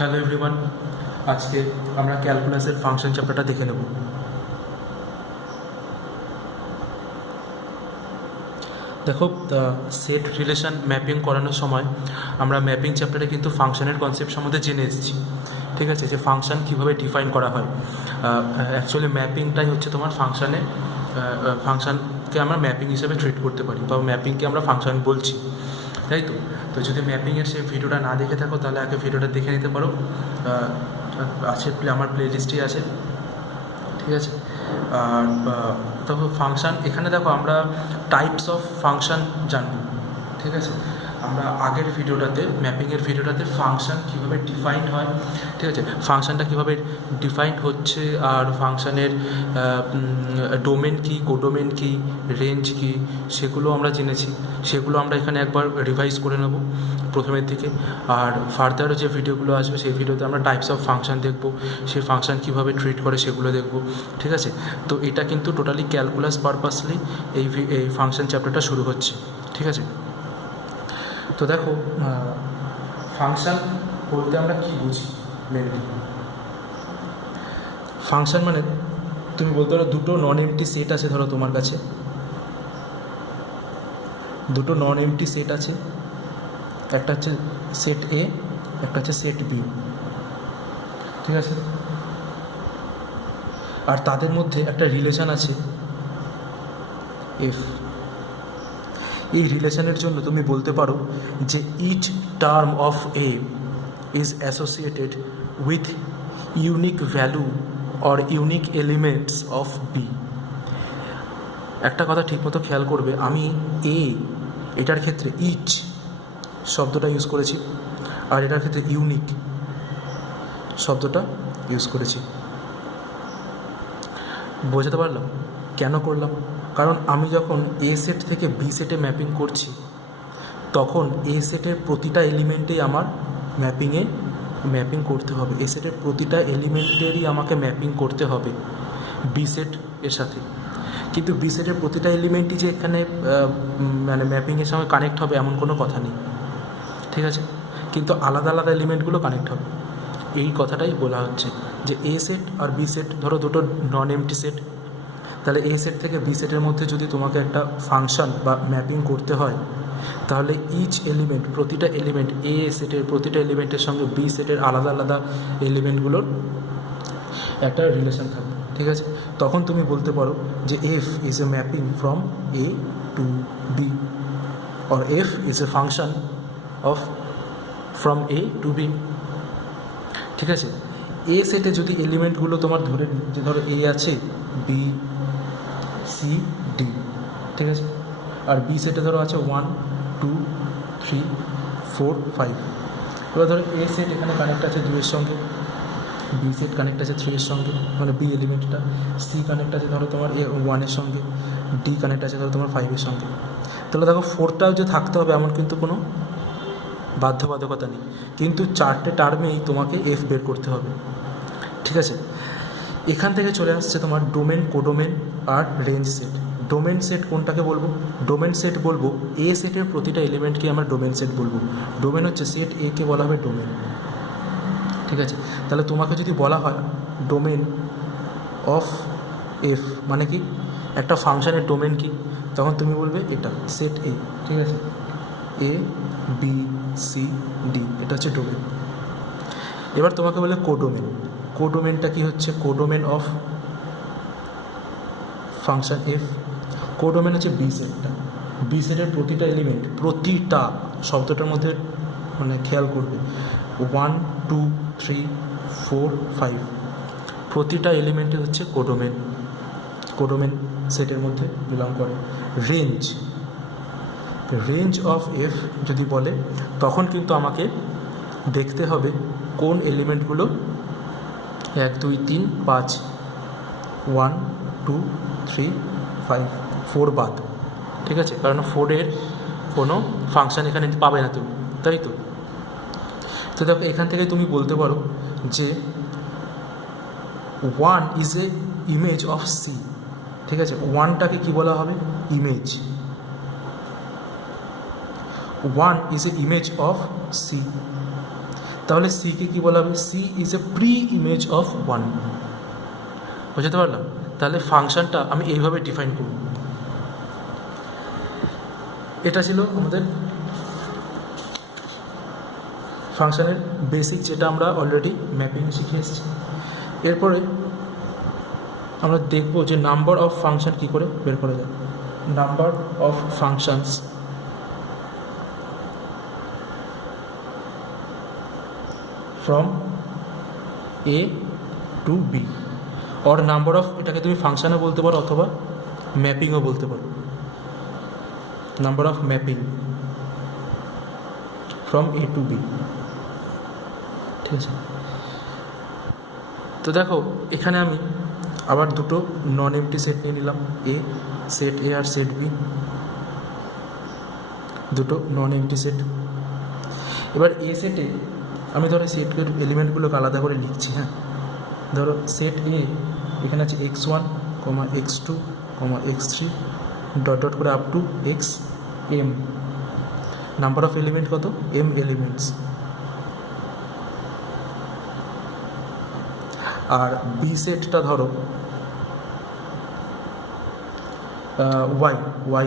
Hello everyone, আজকে আমরা ক্যালকুলাসের function চ্যাপ্টারটা দেখে নেব। দেখো, সেট রিলেশন ম্যাপিং করানোর সময় আমরা ম্যাপিং চ্যাপ্টারে কিন্তু ফাংশনের কনসেপ্ট সম্বন্ধে জেনে এসেছি। ঠিক আছে, যে ফাংশন কীভাবে ডিফাইন করা হয়। অ্যাকচুয়ালি ম্যাপিংটাই হচ্ছে তোমার ফাংশনকে আমরা ম্যাপিং হিসেবে ট্রিট করতে পারি, বা ম্যাপিংকে আমরা ফাংশন বলছি, তাই তো। তো যদি ম্যাপিংয়ের সেই ভিডিওটা না দেখে থাকো তাহলে আগে ভিডিওটা দেখে নিতে পারো, আছে আমার প্লে লিস্টেই আছে। ঠিক আছে, আর তবে ফাংশন এখানে দেখো আমরা টাইপস অফ ফাংশন জানবো। ঠিক আছে, আমরা আগের ভিডিওটাতে ম্যাপিংয়ের ভিডিওটাতে ফাংশন কীভাবে ডিফাইন্ড হয়, ঠিক আছে, ফাংশনটা কীভাবে ডিফাইন্ড হচ্ছে, আর ফাংশনের ডোমেন কী, কোডোমেন কী, রেঞ্জ কী, সেগুলো আমরা জেনেছি। সেগুলো আমরা এখানে একবার রিভাইজ করে নেব প্রথমের দিকে। আর ফার্দারও যে ভিডিওগুলো আসবে সেই ভিডিওতে আমরা টাইপস অফ ফাংশন দেখব, সেই ফাংশন কীভাবে ট্রিট করে সেগুলো দেখব। ঠিক আছে, তো এটা কিন্তু টোটালি ক্যালকুলাস পারপাসলি এই ফাংশন চ্যাপ্টারটা শুরু হচ্ছে। ঠিক আছে, তো দেখো, ফাংশন বলতে আমরা কী বুঝি মেনলি। ফাংশন মানে তুমি বলতে পারো দুটো নন এমটি সেট আছে, ধরো তোমার কাছে দুটো নন এমটি সেট আছে, একটা হচ্ছে সেট এ, একটা হচ্ছে সেট বি। ঠিক আছে, আর তাদের মধ্যে একটা রিলেশন আছে এফ। এই রিলেশনের জন্য তুমি বলতে পারো যে each term of A is associated with unique value or unique elements of B. একটা কথা ঠিকমতো খেয়াল করবে, আমি এটার ক্ষেত্রে ইচ শব্দটা ইউজ করেছি, আর এটার ক্ষেত্রে ইউনিক শব্দটা ইউজ করেছি। বোঝাতে পারলাম কেন করলাম? কারণ আমি যখন এ সেট থেকে বি সেটে ম্যাপিং করছি, তখন এ সেটের প্রতিটা এলিমেন্টেই আমার ম্যাপিং করতে হবে। এ সেটের প্রতিটা এলিমেন্টেরই আমাকে ম্যাপিং করতে হবে বি সেট এর সাথে। কিন্তু বি সেটের প্রতিটা এলিমেন্টই যে এখানে মানে ম্যাপিংয়ের সঙ্গে কানেক্ট হবে এমন কোনো কথা নেই। ঠিক আছে, কিন্তু আলাদা আলাদা এলিমেন্টগুলো কানেক্ট হবে, এই কথাটাই বলা হচ্ছে। যে এ সেট আর বি সেট ধরো দুটো নন এমটি সেট, তাহলে এ সেট থেকে বি সেটের মধ্যে যদি তোমাকে একটা ফাংশন বা ম্যাপিং করতে হয়, তাহলে ইচ এলিমেন্ট, প্রতিটা এলিমেন্ট, এ সেটের প্রতিটা এলিমেন্টের সঙ্গে বি সেটের আলাদা আলাদা এলিমেন্টগুলোর একটা রিলেশন থাকবে। ঠিক আছে, তখন তুমি বলতে পারো যে f is a mapping from A to B, or f is a function of from A to B. ঠিক আছে, এ সেটে যদি এলিমেন্টগুলো তোমার ধরে নিই, যে ধরো এ আছে, বি, সি, ডি। ঠিক আছে, আর বি সেটে ধরো আছে 1 2 3 4 5। এবার ধরো এ সেট এখানে কানেক্ট আছে 2 এর সঙ্গে, বি সেট কানেক্ট আছে 3 এর সঙ্গে, মানে বি এলিমেন্টটা, সি কানেক্ট আছে ধরো তোমার এ 1 এর সঙ্গে, ডি কানেক্ট আছে ধরো তোমার 5 এর সঙ্গে। তাহলে দেখো 4টাও যে থাকতে হবে এমন কিন্তু কোনো বাধ্যবাধকতা নেই, কিন্তু 4টে টার্মেই তোমাকে এফ বের করতে হবে। ঠিক আছে, এখান থেকে চলে আসছে তোমার ডোমেন, কোডোমেন আর রেঞ্জ সেট। ডোমেন সেট কোনটাকে বলবো? ডোমেন সেট বলবো এ সেটের প্রতিটা এলিমেন্টকে আমরা ডোমেন সেট বলবো। ডোমেন হচ্ছে সেট এ কে বলা হবে ডোমেন। ঠিক আছে, তাহলে তোমাকে যদি বলা হয় ডোমেন অফ এফ মানে কি, একটা ফাংশনের ডোমেন কি, তখন তুমি বলবে এটা সেট এ। ঠিক আছে, এ বি সি ডি, এটা হচ্ছে ডোমেন। এবার তোমাকে বলে কোডোমেন। কোডোমেনটা কি হচ্ছে? Codomain of function F. Codomain হচ্ছে বি সেটটা। বি সেটের প্রতিটা এলিমেন্ট, প্রতিটা শব্দটার মধ্যে মানে খেয়াল করবে 1 2 3 4 5, প্রতিটা এলিমেন্টে হচ্ছে কোডোমেন, কোডোমেন সেটের মধ্যে বিলং করে। রেঞ্জ, রেঞ্জ অফ এফ যদি বলে, তখন কিন্তু আমাকে দেখতে হবে কোন এলিমেন্টগুলো 1 2 3 5, 1 2 3 5 4 বাদ। ঠিক আছে, কারণ 4-এর কোনো ফাংশন এখানে পাবে না তুমি, তাই তো। তো দেখো, এখান থেকে তুমি বলতে পারো যে 1 is a image of C. ঠিক আছে, 1টাকে কি বলা হবে? Image. 1 is a image of C. তাহলে সিকে কী বলা হবে? C is a pre image of 1। বুঝতে পারলাম? তাহলে ফাংশনটা আমি এইভাবে ডিফাইন করব। এটা ছিল আমাদের ফাংশনের বেসিক, যেটা আমরা অলরেডি ম্যাপিং শিখে এসেছি। এরপরে আমরা দেখব যে নাম্বার অফ ফাংশন কী করে বের করা যায়। Number of functions from A to B, or number of, এটাকে তুমি ফাংশনও বলতে পারো অথবা ম্যাপিংও বলতে পারো। Number of mapping from A to B, ঠিক আছে। তো দেখো এখানে আমি আবার দুটো নন এমটি সেট নিয়ে নিলাম, এ সেট এ আর সেট বি, দুটো নন এমটি সেট। এবার এ সেটে আমি ধরো সেটের এলিমেন্টগুলোকে আলাদা করে লিখছি। হ্যাঁ, ধরো সেট এ, এখানে আছে x1, x2, x3 dot dot করে up to X M. Number of element কত? M elements. আর বি সেটটা ধরো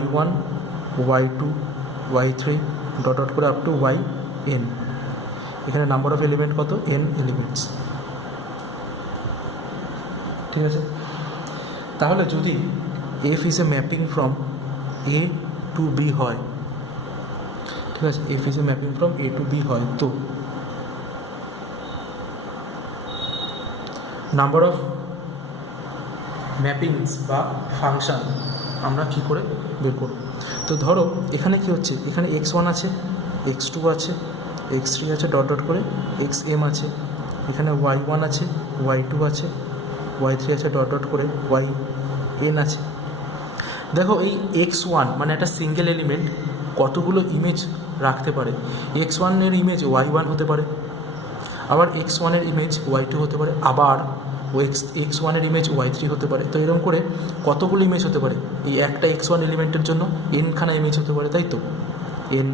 y1, y2, y3 dot dot করে আপ টু yn। এখানে নাম্বার অফ এলিমেন্ট কত? n এলিমেন্টস, ঠিক আছে। তাহলে যদি F is a mapping from A to B হয়, ঠিক আছে, F is a mapping from A to B হয়, তো নাম্বার অফ ম্যাপিংস বা ফাংশন আমরা কী করে বের করব। তো ধরো এখানে কি হচ্ছে, এখানে x1 আছে, x2 আছে, x3 আছে ডট ডট করে xm আছে, এখানে y1 আছে, y2 আছে, y3 আছে ডট ডট করে yn আছে। দেখো এই x1 মানে একটা সিঙ্গেল এলিমেন্ট কতগুলো ইমেজ রাখতে পারে। x1 এর ইমেজ y1 হতে পারে, আবার x1 এর ইমেজ y2 হতে পারে, আবার x1 এর ইমেজ y3 হতে পারে। তো এরকম করে কতগুলো ইমেজ হতে পারে? এই একটা x1 এলিমেন্টের জন্য n-খানা ইমেজ হতে পারে, তাই তো, n।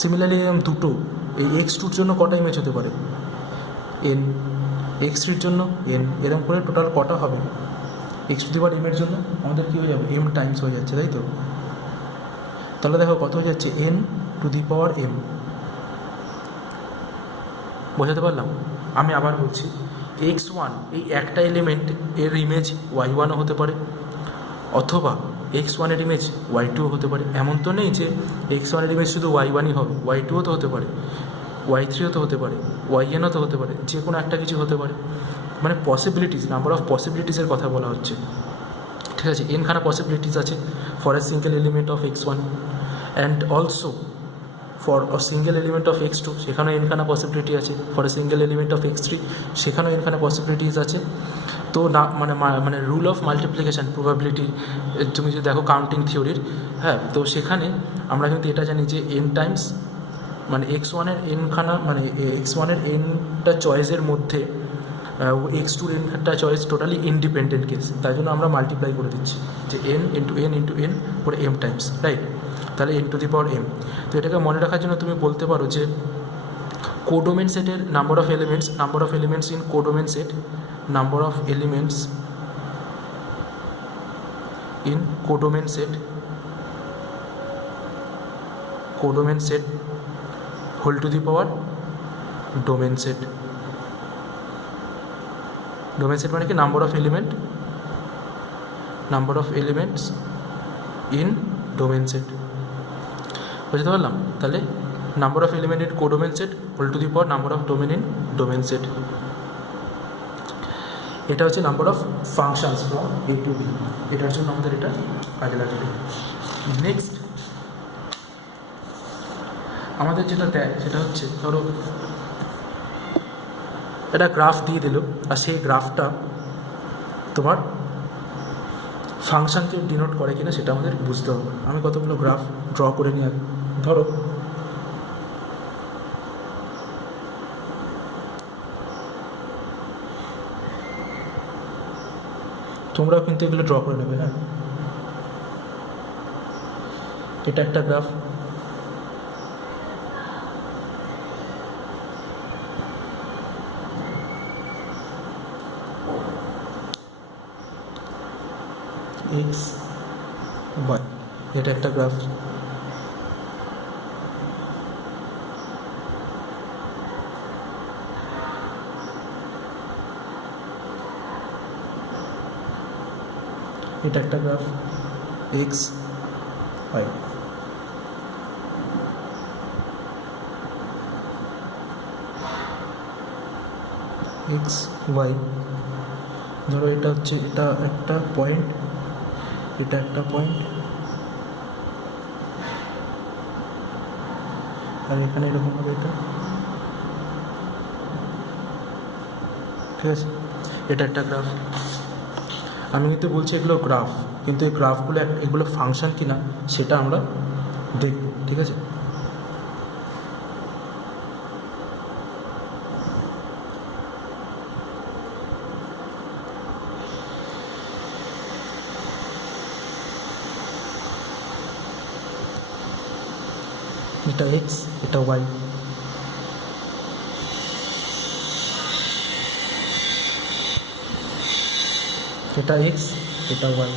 সিমিলারলি দুটো, এই x2-র জন্য কটা ইমেজ হতে পারে? n। x3-র জন্য n। এরকম করে টোটাল কটা হবে? x⁴m এর জন্য আমাদের কী হয়ে যাবে? m টাইমস হয়ে যাচ্ছে, তাই তো। তাহলে দেখো কত হয়ে যাচ্ছে? n⁴m। বোঝাতে পারলাম? আমি আবার বলছি, x1 এই একটা এলিমেন্ট এর ইমেজ y1ও হতে পারে, অথবা x1 এর ইমেজ y2ও হতে পারে। এমন তো নেই যে x1 এর ইমেজ শুধু y1ই হবে, y2ও তো হতে পারে, y3ও তো হতে পারে,ynও তো হতে পারে, যে কোনো একটা কিছু হতে পারে। মানে পসিবিলিটিস, নাম্বার অফ পসিবিলিটিসের কথা বলা হচ্ছে, ঠিক আছে। n-খানা পসিবিলিটিস আছে for a single element of x1 and also for a single element of x2, সেখানেও n-খানা পসিবিলিটি আছে। For a single element of x3, সেখানেও n-খানা পসিবিলিটিস আছে। তো না মানে রুল অফ মাল্টিপ্লিকেশান প্রবাবিলিটি তুমি যদি দেখো কাউন্টিং থিওরির, হ্যাঁ, তো সেখানে আমরা কিন্তু এটা জানি যে n টাইমস মানে x1 এর n-খানা, মানে x1 এর n-টা চয়েসের মধ্যে x2 এর n-টা চয়েস টোটালি ইন্ডিপেন্ডেন্ট কেস, তাই জন্য আমরা মাল্টিপ্লাই করে দিচ্ছি যে n ইন্টু n করে m টাইমস, রাইট। তাহলে n⁴m। তো এটাকে মনে রাখার জন্য তুমি বলতে পারো যে কোডোমেন সেটের number of elements in codomain set, number of elements in codomain set whole to the power domain set. Domain set মানে কি? Number of elements in domain set. বুঝতে পারলাম? তাহলে number of element in codomain set whole to the power number of domain in domain set. এটা হচ্ছে number of functions from A to B. এটার জন্য আমাদের এটা কাজে লাগবে। নেক্সট আমাদের যেটা দেয় সেটা হচ্ছে, ধরো একটা গ্রাফ দিয়ে দিল, আর সেই গ্রাফটা তোমার ফাংশনকে ডিনোট করে কিনা সেটা আমাদের বুঝতে হবে। আমি কতগুলো গ্রাফ ড্র করে নিয়ে, ধরো তোমরাও কিন্তু এগুলো ড্র করে নেবে। হ্যাঁ, এটা একটা গ্রাফ, এক্স ওয়াই, এটা একটা গ্রাফ। এটা একটা graph X Y. X Y, ধরো এটা হচ্ছে, এটা একটা পয়েন্ট, এটা একটা পয়েন্ট, আর এখানে এরকম হবে এটা, ঠিক আছে। এটা একটা গ্রাফ। আমি কিন্তু বলছি এগুলো গ্রাফ, কিন্তু এই গ্রাফগুলো এগুলো ফাংশন কিনা সেটা আমরা দেখব, ঠিক আছে। এটা এক্স, এটা ওয়াই। এটা এক্স, এটা ওয়াই।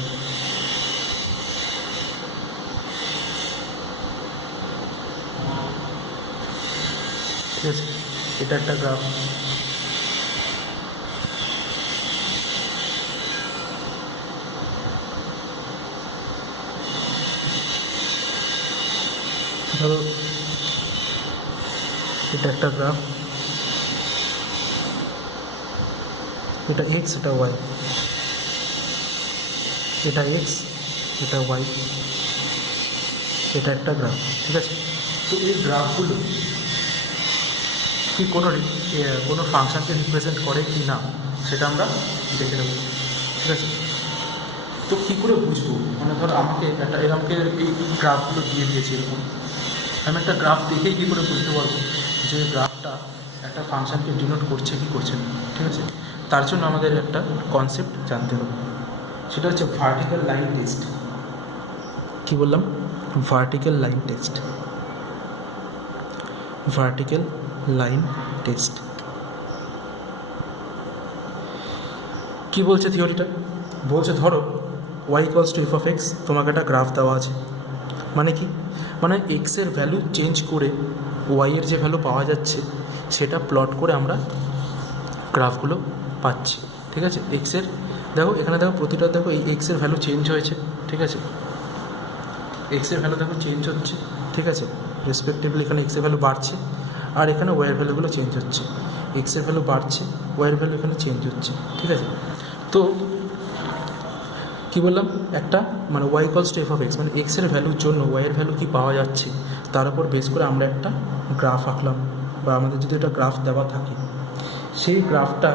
ঠিক আছে, এটা একটা গ্রাফ। ধরো এটা একটা গ্রাফ, এটা এক্স, এটা ওয়াই। এটা এক্স, এটা ওয়াই, এটা একটা গ্রাফ, ঠিক আছে। তো এই গ্রাফগুলো কি কোনো ফাংশনকে রিপ্রেজেন্ট করে কি না সেটা আমরা দেখে নেব, ঠিক আছে। তো কী করে বুঝবো, মানে ধর আমাকে একটা এরকমকে এই গ্রাফগুলো দিয়ে দিয়েছে এরকম, আমি একটা গ্রাফ দেখেই কী করে বুঝতে পারবো যে গ্রাফটা একটা ফাংশনকে ডিনোট করছে কি করছে না, ঠিক আছে। তার জন্য আমাদের একটা কনসেপ্ট জানতে হবে, সেটা হচ্ছে ভার্টিক্যাল লাইন টেস্ট। কী বললাম? Vertical line test. Vertical line test কী বলছে থিওরিটা? বলছে ধরো Y equals to F of X, তোমাকে একটা গ্রাফ দেওয়া আছে। মানে কি? মানে এক্সের ভ্যালু চেঞ্জ করে ওয়াইয়ের যে ভ্যালু পাওয়া যাচ্ছে সেটা প্লট করে আমরা গ্রাফগুলো পাচ্ছি, ঠিক আছে। এক্সের দেখো, এখানে দেখো প্রতিটা, দেখো এই এক্সের ভ্যালু চেঞ্জ হয়েছে, ঠিক আছে। এক্সের ভ্যালু দেখো চেঞ্জ হচ্ছে, ঠিক আছে। রেসপেক্টিভলি এখানে এক্সের ভ্যালু বাড়ছে, আর এখানে ওয়াইয়ের ভ্যালুগুলো চেঞ্জ হচ্ছে। এক্সের ভ্যালু বাড়ছে, ওয়াইয়ের ভ্যালু এখানে চেঞ্জ হচ্ছে, ঠিক আছে। তো কী বললাম, একটা মানে Y equals to F of X, মানে এক্সের ভ্যালুর জন্য ওয়াইয়ের ভ্যালু কী পাওয়া যাচ্ছে তার উপর বেস করে আমরা একটা গ্রাফ আঁকলাম, বা আমাদের যদি একটা গ্রাফ দেওয়া থাকে, সেই গ্রাফটা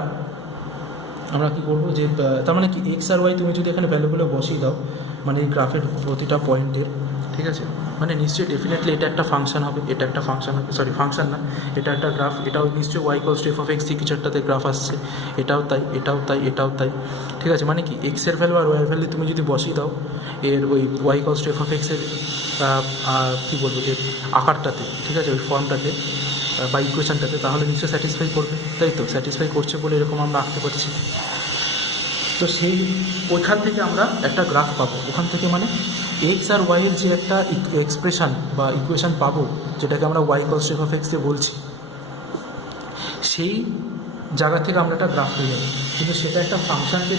আমরা কী করবো, যে তার মানে কি এক্স আর ওয়াই তুমি যদি এখানে ভ্যালুগুলো বসিয়ে দাও, মানে এই গ্রাফের প্রতিটা পয়েন্টের, ঠিক আছে, মানে নিশ্চয়ই ডেফিনেটলি এটা একটা ফাংশন হবে, এটা একটা ফাংশন হবে, সরি ফাংশন না, এটা একটা গ্রাফ। এটাও নিশ্চয়ই Y equals to F of X কিছুটাতে গ্রাফ আসছে, এটাও তাই, এটাও তাই, এটাও তাই, ঠিক আছে। মানে কি এক্সের ভ্যালু আর ওয়াইয়ের ভ্যালু তুমি যদি বসিয়ে দাও এর ওই Y equals to F of এক্সের কী বলবো যে আকারটাতে, ঠিক আছে, ওই ফর্মটাতে বা ইকুয়েশনটাতে, তাহলে নিশ্চয়ই স্যাটিসফাই করবে, তাই তো? স্যাটিসফাই করছে বলে এরকম আমরা আঁকতে পারছি। তো সেই ওইখান থেকে আমরা একটা গ্রাফ পাবো, ওখান থেকে মানে এক্স আর ওয়াইয়ের যে একটা এক্সপ্রেশন বা ইকুয়েশন পাবো, যেটাকে আমরা Y equals to F of X দিয়ে বলছি, সেই জায়গা থেকে আমরা একটা গ্রাফ পেয়ে যাবো। কিন্তু সেটা একটা ফাংশনকে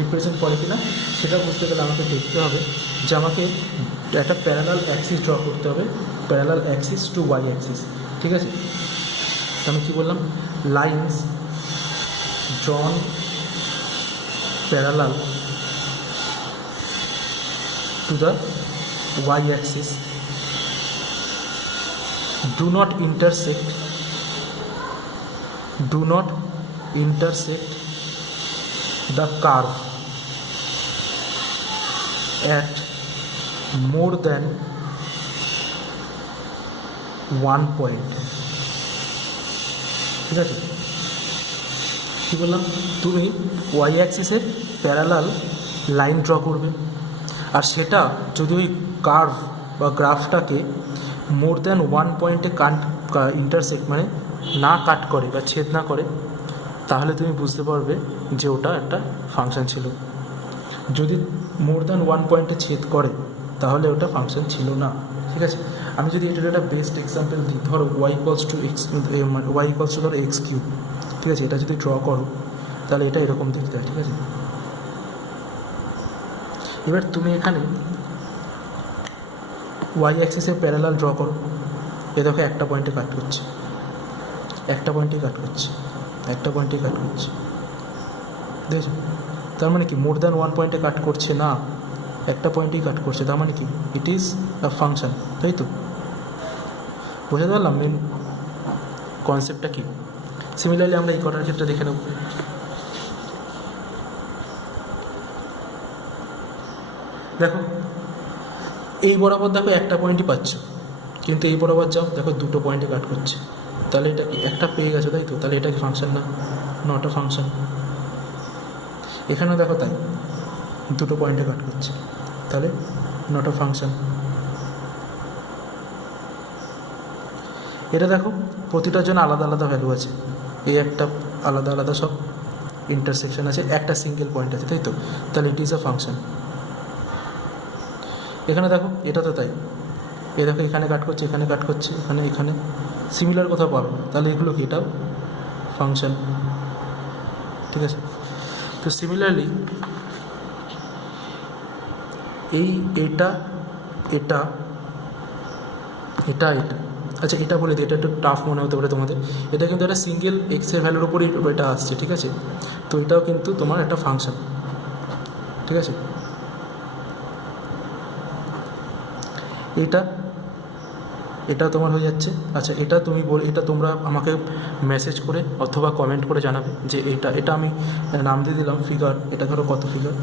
রিপ্রেজেন্ট করে কিনা সেটা বুঝতে গেলে আমাকে দেখতে হবে যে আমাকে একটা প্যারালাল অ্যাক্সিস ড্র করতে হবে, parallel axis to Y axis, ঠিক আছে। তো আমি কী বললাম, lines drawn parallel to the y-axis do not intersect the curve at more than one point, ঠিক আছে। কী বললাম, তুমি ওয়াই অ্যাক্সিসের প্যারালাল লাইন ড্র করবে, আর সেটা যদি ওই কার্ভ বা গ্রাফটাকে মোর দ্যান ওয়ান পয়েন্টে ইন্টারসেক্ট মানে না কাট করে বা ছেদ না করে, তাহলে তুমি বুঝতে পারবে যে ওটা একটা ফাংশন ছিল। যদি মোর দ্যান ওয়ান পয়েন্টে ছেদ করে তাহলে ওটা ফাংশন ছিল না। ঠিক আছে, আমি যদি এটার একটা বেস্ট এক্সাম্পল দিই, ধরো ওয়াই ইকলস টু এক্স, মানে ওয়াই ইকলস টু ধরো এক্স কিউব। ঠিক আছে, এটা যদি ড্র করো তাহলে এটা এরকম দেখতে হয়। ঠিক আছে, এবার তুমি এখানে ওয়াই অ্যাক্সিসের প্যারালাল ড্র করো। এ দেখো একটা পয়েন্টে কাট করছে, একটা পয়েন্টেই কাট করছে, একটা পয়েন্টেই কাট করছে, দেখেছো? তার মানে কি মোর দ্যান ওয়ান পয়েন্টে কাট করছে না, একটা পয়েন্টেই কাট করছে, তার মানে কি ইট ইজ আ ফাংশন, তাই তো? বোঝাতে পারলাম মেন কনসেপ্টটা কি? সিমিলারলি আমরা এই কটার ক্ষেত্রে দেখে নেব। দেখো এই বরাবর দেখো একটা পয়েন্টই পাচ্ছ, কিন্তু এই বরাবর যাও দেখো দুটো পয়েন্টে কাট করছে, তাহলে এটা কি একটা পেয়ে গেছো, তাই তো? তাহলে এটা কি ফাংশন না? Not a function. এখানেও দেখো তাই, দুটো পয়েন্টে কাট করছে, তাহলে নট আ ফাংশন। এটা দেখো প্রতিটার জন্য আলাদা আলাদা ভ্যালু আছে, এই একটা আলাদা আলাদা সব ইন্টারসেকশন আছে, একটা সিঙ্গেল পয়েন্ট আছে, তাই তো? তাহলে ইট ইজ আ ফাংশন। এখানে দেখো এটা তো তাই, এ দেখো এখানে কাট করছে, এখানে কাট করছে, এখানে এখানে সিমিলার কোথাও পাবে না, তাহলে এগুলো কি এটাও ফাংশন। ঠিক আছে, তো সিমিলারলি এই এটা এটা এটা এটা আচ্ছা এটা বলে দিই, এটা একটু টাফ মনে হতে পারে তোমাদের। এটা কিন্তু একটা সিঙ্গেল এক্সের ভ্যালুর উপরই এটা আসছে। ঠিক আছে, তো এটাও কিন্তু তোমার একটা ফাংশন। ঠিক আছে, এটা তোমার হয়ে যাচ্ছে। আচ্ছা এটা তুমি এটা তোমরা আমাকে মেসেজ করে অথবা কমেন্ট করে জানাবে যে এটা আমি নাম দিয়ে দিলাম ফিগার। এটা ধরো কত ফিগার,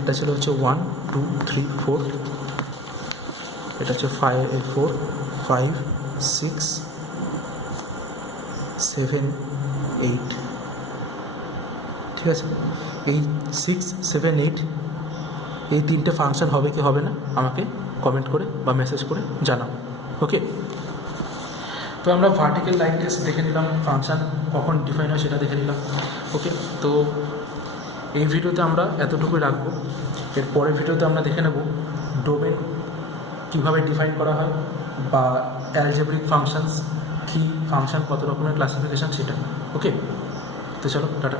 এটা ছিল হচ্ছে 1 2 3 4, এটা হচ্ছে 4 5 6 7 8। ঠিক আছে, এই 6 7 8 এই তিনটে ফাংশন হবে কি হবে না আমাকে কমেন্ট করে বা মেসেজ করে জানাও। ওকে, তো আমরা ভার্টিক্যাল লাইন টেস্ট দেখে নিলাম, ফাংশন কখন ডিফাইন হয় সেটা দেখে নিলাম। ওকে, তো এই ভিডিওতে আমরা এতটুকুই রাখবো। এর পরের ভিডিওতে আমরা দেখে নেব ডোমেন কীভাবে ডিফাইন করা হয়, বা অ্যালজেব্রিক ফাংশনস কী, ফাংশন কত রকমের ক্লাসিফিকেশান সেটা। ওকে, তো চলো টাটা।